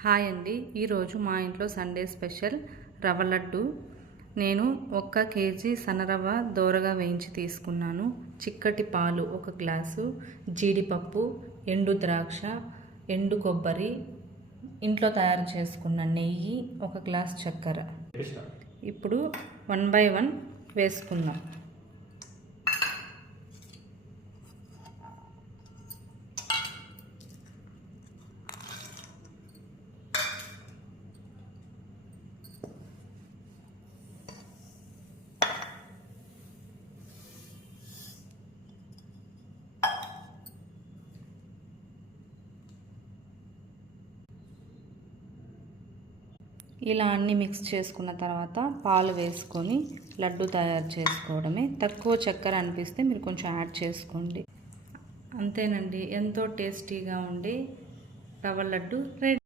Hi అండి, ఈరోజు మా ఇంట్లో సండే స్పెషల్ రవ్వ లడ్డు. నేను 1 కేజీ సన్నరవ్వ దోరగా వేయించి తీసుకున్నాను. చిక్కటి పాలు 1 గ్లాసు, జీడిపప్పు, ఎండు ద్రాక్ష, ఎండు కొబ్బరి, ఇంట్లో తయారు చేసుకున్న నెయ్యి, 1 గ్లాస్ చక్కెర. ఇప్పుడు 1 బై 1 వేసుకుందాం. ఇలా అన్నీ మిక్స్ చేసుకున్న తర్వాత పాలు వేసుకొని లడ్డు తయారు చేసుకోవడమే. తక్కువ చక్కెర అనిపిస్తే మీరు కొంచెం యాడ్ చేసుకోండి. అంతేనండి, ఎంతో టేస్టీగా ఉండే రవ్వ లడ్డు రెడీ.